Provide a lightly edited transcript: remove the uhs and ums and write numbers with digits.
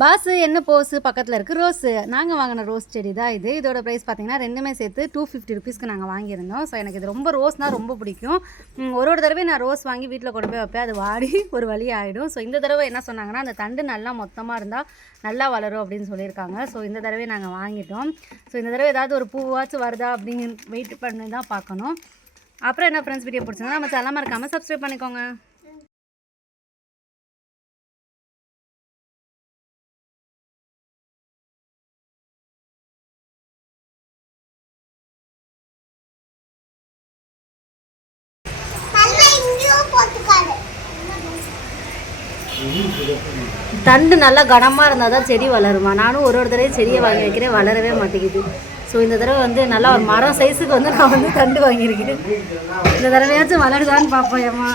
Pass என்ன pose பக்கத்தில் இருக்குது ரோஸு. நாங்கள் வாங்கின ரோஸ் செடி தான் இது. இதோட ப்ரைஸ் பார்த்தீங்கன்னா ரெண்டுமே சேர்த்து 250 ருபீஸ்க்கு நாங்கள் வாங்கியிருந்தோம். ஸோ எனக்கு இது ரொம்ப ரோஸ்னால் ரொம்ப பிடிக்கும். ஒரு தடவை நான் ரோஸ் வாங்கி வீட்டில் கொண்டு போய் வைப்பேன், அது வாடி ஒரு வழி ஆகிடும். ஸோ இந்த தடவை என்ன சொன்னாங்கன்னா அந்த தண்டு நல்லா மொத்தமாக இருந்தால் நல்லா வளரும் அப்படின்னு சொல்லியிருக்காங்க. ஸோ இந்த தடவை நாங்கள் வாங்கிட்டோம். ஸோ இந்த தடவை ஏதாவது ஒரு பூவாச்சும் வருதா அப்படின்னு வெயிட் பண்ணி தான் பார்க்கணும். அப்புறம் என்ன ஃப்ரெண்ட்ஸ், வீடியோ பிடிச்சிருந்தா நம்ம சேனலை மறக்காமல் சப்ஸ்கிரைப் பண்ணிக்கோங்க. தண்டு நல்லா கனமாக இருந்தால் தான் செடி வளருமா. நானும் ஒரு தடவை செடியை வாங்கி வைக்கிறேன், வளரவே மாட்டேங்குது. ஸோ இந்த தடவை வந்து நல்லா ஒரு மரம் சைஸுக்கு வந்து நான் வந்து தண்டு வாங்கியிருக்கேன். இந்த தடவையாச்சும் வளருதான்னு பார்ப்போம். ஏம்மா